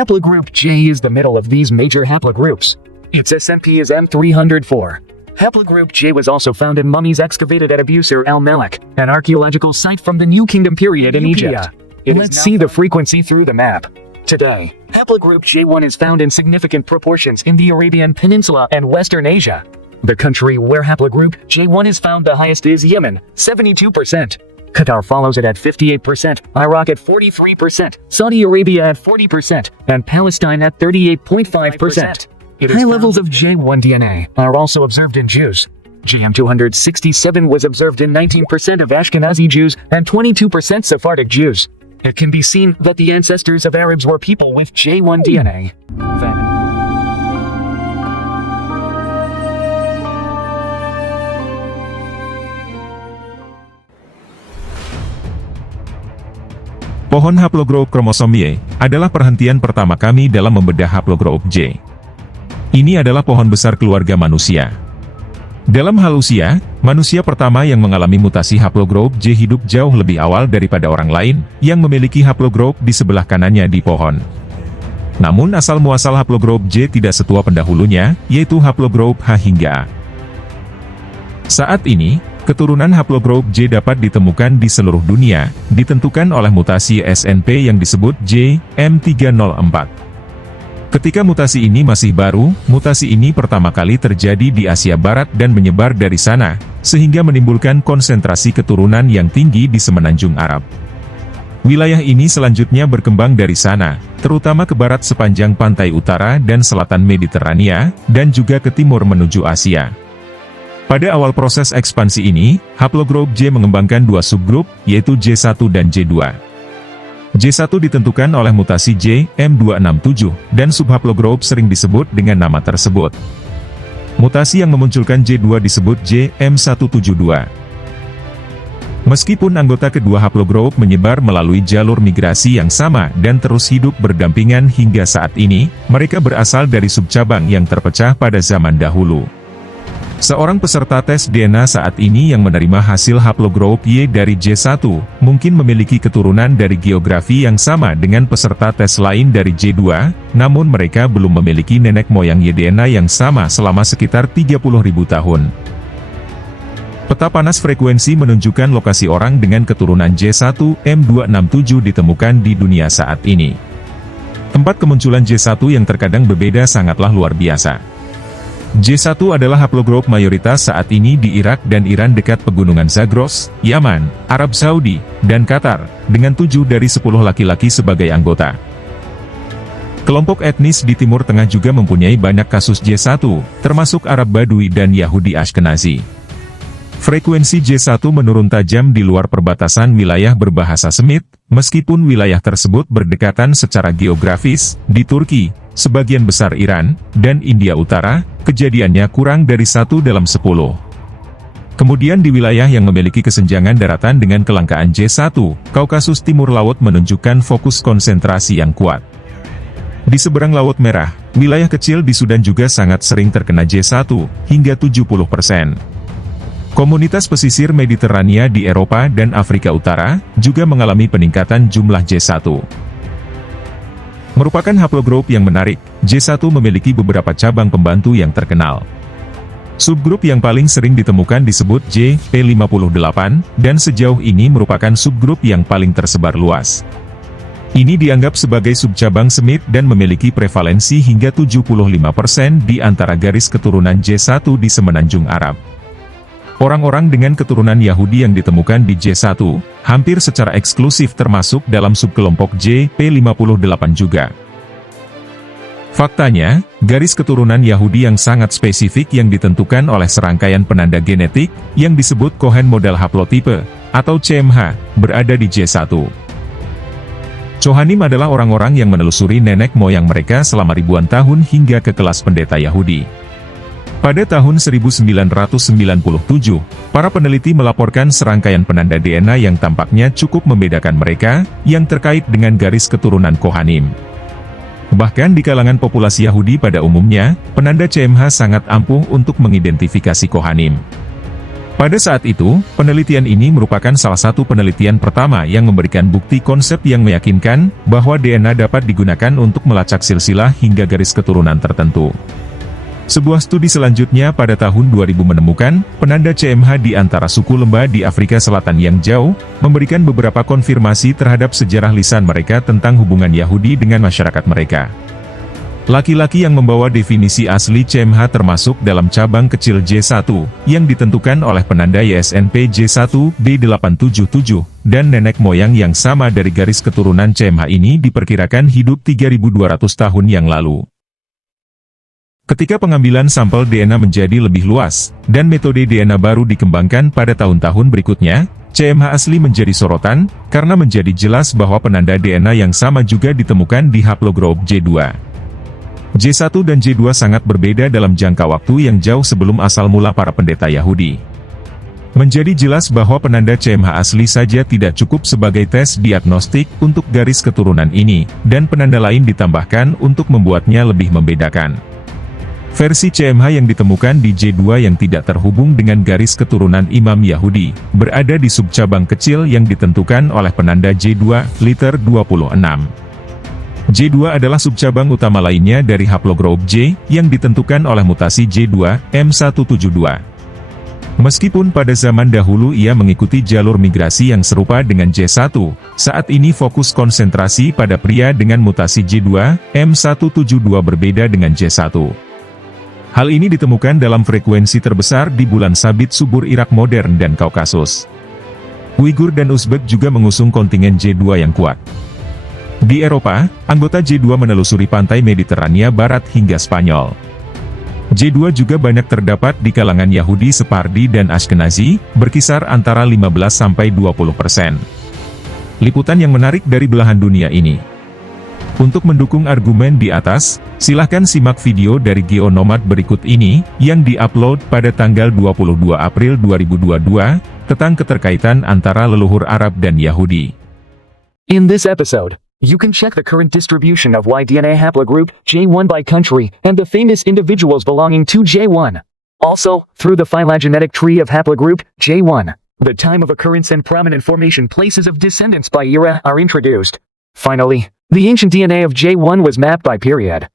Haplogroup J is the middle of these major haplogroups. Its SNP is M304. Haplogroup J was also found in mummies excavated at Abusir al-Malik, an archaeological site from the New Kingdom period in Egypt. Let's see the frequency through the map. Today, haplogroup J1 is found in significant proportions in the Arabian Peninsula and Western Asia. The country where haplogroup J1 is found the highest is Yemen, 72%. Qatar follows it at 58%, Iraq at 43%, Saudi Arabia at 40%, and Palestine at 38.5%. High levels of J1 DNA are also observed in Jews. JM267 was observed in 19% of Ashkenazi Jews and 22% Sephardic Jews. It can be seen that the ancestors of Arabs were people with J1 DNA. Pohon haplogroup kromosom Y adalah perhentian pertama kami dalam membedah haplogroup J. Ini adalah pohon besar keluarga manusia. Dalam hal usia, manusia pertama yang mengalami mutasi haplogroup J hidup jauh lebih awal daripada orang lain yang memiliki haplogroup di sebelah kanannya di pohon. Namun asal-muasal haplogroup J tidak setua pendahulunya, yaitu haplogroup H hingga A. Saat ini, keturunan haplogroup J dapat ditemukan di seluruh dunia, ditentukan oleh mutasi SNP yang disebut JM304. Ketika mutasi ini masih baru, mutasi ini pertama kali terjadi di Asia Barat dan menyebar dari sana, sehingga menimbulkan konsentrasi keturunan yang tinggi di semenanjung Arab. Wilayah ini selanjutnya berkembang dari sana, terutama ke barat sepanjang pantai utara dan selatan Mediterania, dan juga ke timur menuju Asia. Pada awal proses ekspansi ini, haplogroup J mengembangkan dua subgrup, yaitu J1 dan J2. J1 ditentukan oleh mutasi JM267, dan subhaplogroup sering disebut dengan nama tersebut. Mutasi yang memunculkan J2 disebut JM172. Meskipun anggota kedua haplogroup menyebar melalui jalur migrasi yang sama dan terus hidup berdampingan hingga saat ini, mereka berasal dari subcabang yang terpecah pada zaman dahulu. Seorang peserta tes DNA saat ini yang menerima hasil haplogroup Y dari J1, mungkin memiliki keturunan dari geografi yang sama dengan peserta tes lain dari J2, namun mereka belum memiliki nenek moyang Y DNA yang sama selama sekitar 30.000 tahun. Peta panas frekuensi menunjukkan lokasi orang dengan keturunan J1 M267 ditemukan di dunia saat ini. Tempat kemunculan J1 yang terkadang berbeda sangatlah luar biasa. J1 adalah haplogroup mayoritas saat ini di Irak dan Iran dekat pegunungan Zagros, Yaman, Arab Saudi, dan Qatar, dengan 7 dari 10 laki-laki sebagai anggota. Kelompok etnis di Timur Tengah juga mempunyai banyak kasus J1, termasuk Arab Badui dan Yahudi Ashkenazi. Frekuensi J1 menurun tajam di luar perbatasan wilayah berbahasa Semit, meskipun wilayah tersebut berdekatan secara geografis, di Turki, sebagian besar Iran, dan India Utara, kejadiannya kurang dari 1 dalam 10. Kemudian di wilayah yang memiliki kesenjangan daratan dengan kelangkaan J1, Kaukasus Timur Laut menunjukkan fokus konsentrasi yang kuat. Di seberang Laut Merah, wilayah kecil di Sudan juga sangat sering terkena J1, hingga 70%. Komunitas pesisir Mediterania di Eropa dan Afrika Utara, juga mengalami peningkatan jumlah J1. Merupakan haplogroup yang menarik, J1 memiliki beberapa cabang pembantu yang terkenal. Subgrup yang paling sering ditemukan disebut JP58, dan sejauh ini merupakan subgrup yang paling tersebar luas. Ini dianggap sebagai subcabang Semit dan memiliki prevalensi hingga 75% di antara garis keturunan J1 di semenanjung Arab. Orang-orang dengan keturunan Yahudi yang ditemukan di J1, hampir secara eksklusif termasuk dalam subkelompok JP58 juga. Faktanya, garis keturunan Yahudi yang sangat spesifik yang ditentukan oleh serangkaian penanda genetik, yang disebut Cohen model haplotipe, atau CMH, berada di J1. Kohanim adalah orang-orang yang menelusuri nenek moyang mereka selama ribuan tahun hingga ke kelas pendeta Yahudi. Pada tahun 1997, para peneliti melaporkan serangkaian penanda DNA yang tampaknya cukup membedakan mereka, yang terkait dengan garis keturunan Kohanim. Bahkan di kalangan populasi Yahudi pada umumnya, penanda CMH sangat ampuh untuk mengidentifikasi Kohanim. Pada saat itu, penelitian ini merupakan salah satu penelitian pertama yang memberikan bukti konsep yang meyakinkan bahwa DNA dapat digunakan untuk melacak silsilah hingga garis keturunan tertentu. Sebuah studi selanjutnya pada tahun 2000 menemukan penanda CMH di antara suku Lemba di Afrika Selatan yang jauh, memberikan beberapa konfirmasi terhadap sejarah lisan mereka tentang hubungan Yahudi dengan masyarakat mereka. Laki-laki yang membawa definisi asli CMH termasuk dalam cabang kecil J1, yang ditentukan oleh penanda YSNP J1B877, dan nenek moyang yang sama dari garis keturunan CMH ini diperkirakan hidup 3200 tahun yang lalu. Ketika pengambilan sampel DNA menjadi lebih luas, dan metode DNA baru dikembangkan pada tahun-tahun berikutnya, CMH asli menjadi sorotan, karena menjadi jelas bahwa penanda DNA yang sama juga ditemukan di haplogroup J2. J1 dan J2 sangat berbeda dalam jangka waktu yang jauh sebelum asal mula para pendeta Yahudi. Menjadi jelas bahwa penanda CMH asli saja tidak cukup sebagai tes diagnostik untuk garis keturunan ini, dan penanda lain ditambahkan untuk membuatnya lebih membedakan. Versi CMH yang ditemukan di J2 yang tidak terhubung dengan garis keturunan imam Yahudi, berada di subcabang kecil yang ditentukan oleh penanda J2, liter 26. J2 adalah subcabang utama lainnya dari haplogroup J, yang ditentukan oleh mutasi J2, M172. Meskipun pada zaman dahulu ia mengikuti jalur migrasi yang serupa dengan J1, saat ini fokus konsentrasi pada pria dengan mutasi J2, M172 berbeda dengan J1. Hal ini ditemukan dalam frekuensi terbesar di bulan sabit subur Irak modern dan Kaukasus. Uighur dan Uzbek juga mengusung kontingen J2 yang kuat. Di Eropa, anggota J2 menelusuri pantai Mediterania Barat hingga Spanyol. J2 juga banyak terdapat di kalangan Yahudi Separdi dan Ashkenazi, berkisar antara 15–20%. Liputan yang menarik dari belahan dunia ini. Untuk mendukung argumen di atas, silahkan simak video dari Geonomad berikut ini, yang di-upload pada tanggal 22 April 2022, tentang keterkaitan antara leluhur Arab dan Yahudi. In this episode, you can check the current distribution of Y-DNA haplogroup J1 by country and the famous individuals belonging to J1. Also, through the phylogenetic tree of haplogroup J1, the time of occurrence and prominent formation places of descendants by era are introduced. Finally, the ancient DNA of J1 was mapped by period.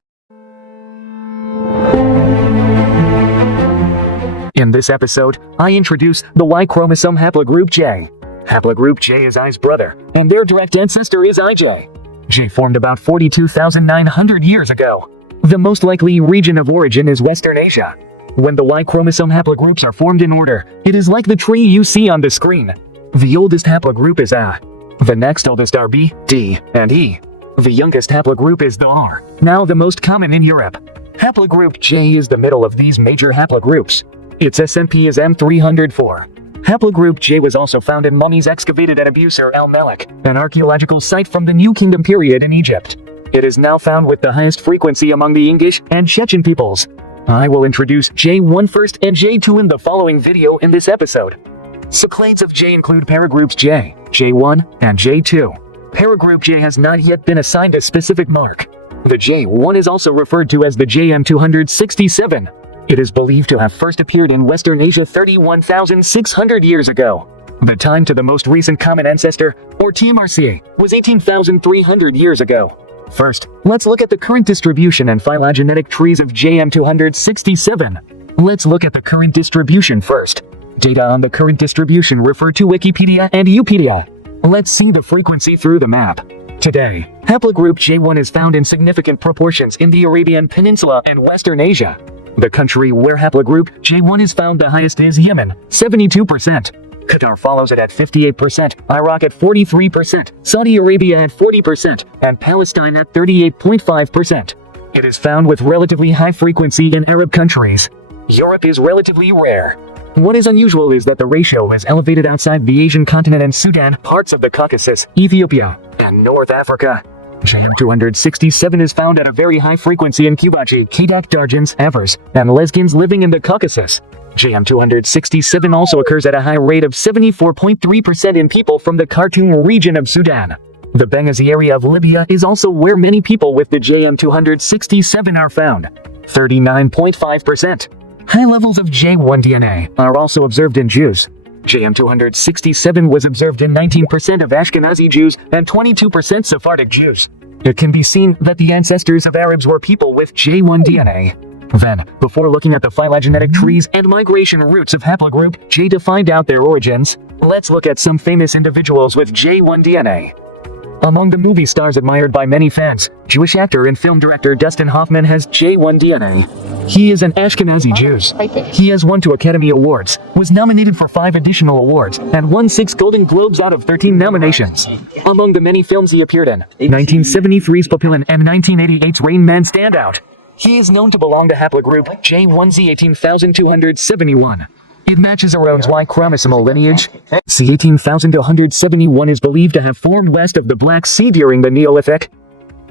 In this episode, I introduce the Y chromosome haplogroup J. Haplogroup J is I's brother, and their direct ancestor is IJ. J formed about 42,900 years ago. The most likely region of origin is Western Asia. When the Y chromosome haplogroups are formed in order, it is like the tree you see on the screen. The oldest haplogroup is A. The next oldest are B, D, and E. The youngest haplogroup is the R, now the most common in Europe. Haplogroup J is the middle of these major haplogroups. Its SNP is M304. Haplogroup J was also found in mummies excavated at Abusir al-Malik, an archaeological site from the New Kingdom period in Egypt. It is now found with the highest frequency among the English and Chechen peoples. I will introduce J1 first and J2 in the following video in this episode. Subclades of J include paragroups J, J1, and J2. Paragroup J has not yet been assigned a specific mark. The J1 is also referred to as the JM267. It is believed to have first appeared in Western Asia 31,600 years ago. The time to the most recent common ancestor, or TMRC, was 18,300 years ago. First, let's look at the current distribution and phylogenetic trees of JM267. Let's look at the current distribution first. Data on the current distribution refer to Wikipedia and Upedia. Let's see the frequency through the map. Today, haplogroup J1 is found in significant proportions in the Arabian Peninsula and Western Asia. The country where haplogroup J1 is found the highest is Yemen, 72%. Qatar follows it at 58%, Iraq at 43%, Saudi Arabia at 40%, and Palestine at 38.5%. It is found with relatively high frequency in Arab countries. Europe is relatively rare. What is unusual is that the ratio is elevated outside the Asian continent and Sudan, parts of the Caucasus, Ethiopia, and North Africa. JM267 is found at a very high frequency in Kubachi, Kedak Darjans, Avars, and Lezgins living in the Caucasus. JM267 also occurs at a high rate of 74.3% in people from the Khartoum region of Sudan. The Benghazi area of Libya is also where many people with the JM267 are found, 39.5%. High levels of J1 DNA are also observed in Jews. JM267 was observed in 19% of Ashkenazi Jews and 22% Sephardic Jews. It can be seen that the ancestors of Arabs were people with J1 DNA. Then, before looking at the phylogenetic trees and migration routes of haplogroup J to find out their origins, let's look at some famous individuals with J1 DNA. Among the movie stars admired by many fans, Jewish actor and film director Dustin Hoffman has J1 DNA. He is an Ashkenazi Jew. He has won 2 Academy Awards, was nominated for 5 additional awards, and won 6 Golden Globes out of 13 nominations. Among the many films he appeared in, 1973's Papillon and 1988's Rain Man stand out. He is known to belong to haplogroup J1Z18271. It matches Aaron's Y chromosomal lineage. C18271 is believed to have formed west of the Black Sea during the Neolithic.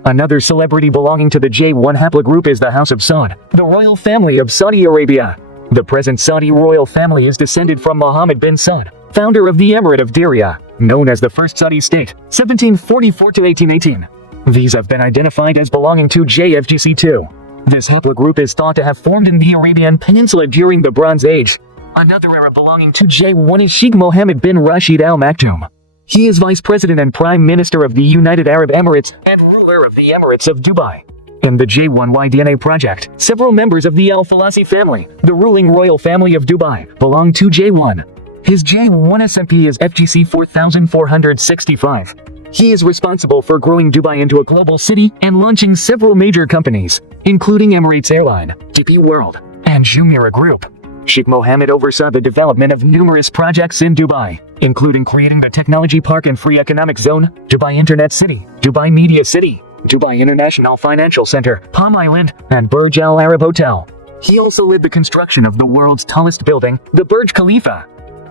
Another celebrity belonging to the J1 haplogroup is the House of Saud, the royal family of Saudi Arabia. The present Saudi royal family is descended from Mohammed bin Saud, founder of the Emirate of Diriyah, known as the First Saudi State, 1744 to 1818. These have been identified as belonging to JFGC2. This haplogroup is thought to have formed in the Arabian Peninsula during the Bronze Age. Another Arab belonging to J1 is Sheikh Mohammed bin Rashid Al Maktoum. He is Vice President and Prime Minister of the United Arab Emirates and ruler of the Emirates of Dubai. In the J1Y DNA project, several members of the Al Falasi family, the ruling royal family of Dubai, belong to J1. His J1 SMP is FGC 4465. He is responsible for growing Dubai into a global city and launching several major companies, including Emirates Airline, DP World, and Jumeirah Group. Sheikh Mohammed oversaw the development of numerous projects in Dubai, including creating the Technology Park and Free Economic Zone, Dubai Internet City, Dubai Media City, Dubai International Financial Center, Palm Island, and Burj Al Arab Hotel. He also led the construction of the world's tallest building, the Burj Khalifa.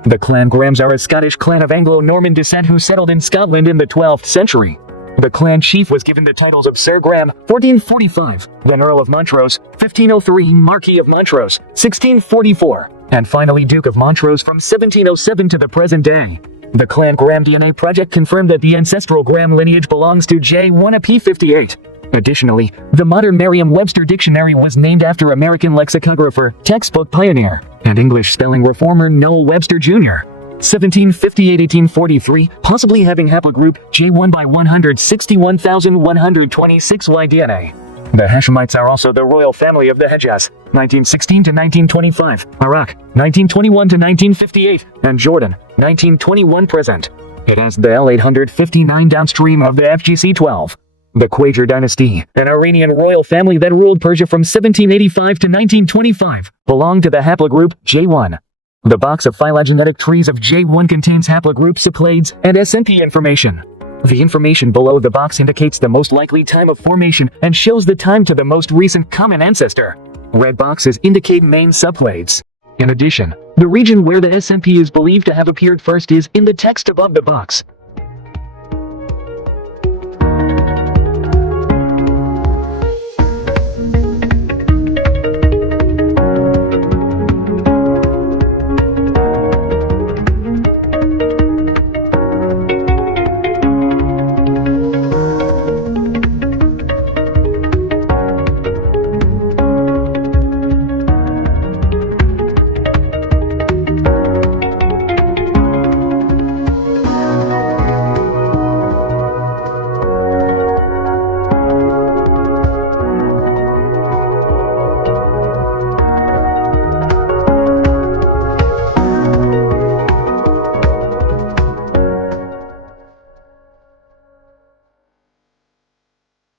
The Clan Grahams are a Scottish clan of Anglo-Norman descent who settled in Scotland in the 12th century. The clan chief was given the titles of Sir Graham, 1445, then Earl of Montrose, 1503, Marquis of Montrose, 1644, and finally Duke of Montrose from 1707 to the present day. The Clan Graham DNA project confirmed that the ancestral Graham lineage belongs to J1 P58. Additionally, the modern Merriam-Webster dictionary was named after American lexicographer, textbook pioneer, and English spelling reformer Noah Webster Jr. 1758-1843, possibly having haplogroup J1 by 161,126 Y DNA. The Hashemites are also the royal family of the Hejaz, 1916 to 1925, Iraq, 1921 to 1958, and Jordan, 1921 present. It has the L859 downstream of the FGC12. The Qajar dynasty, an Iranian royal family that ruled Persia from 1785 to 1925, belonged to the haplogroup J1. The box of phylogenetic trees of J1 contains haplogroup syclades and SNP information. The information below the box indicates the most likely time of formation and shows the time to the most recent common ancestor. Red boxes indicate main subclades. In addition, the region where the SNP is believed to have appeared first is in the text above the box.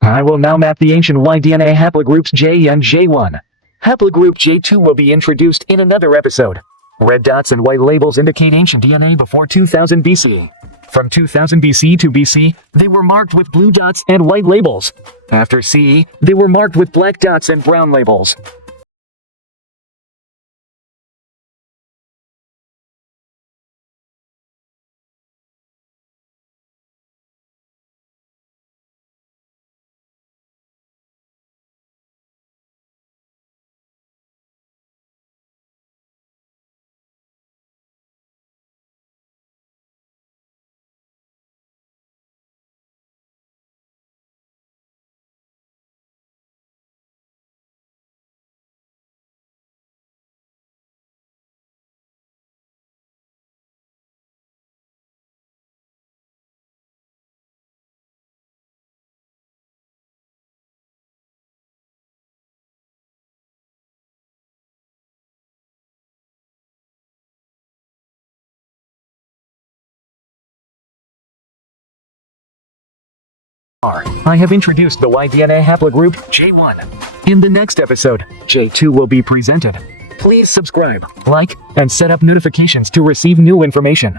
I will now map the ancient Y-DNA haplogroups J and J1. Haplogroup J2 will be introduced in another episode. Red dots and white labels indicate ancient DNA before 2000 BC. From 2000 BC to BC, they were marked with blue dots and white labels. After CE, they were marked with black dots and brown labels. I have introduced the Y-DNA haplogroup J1. In the next episode, J2 will be presented. Please subscribe, like, and set up notifications to receive new information.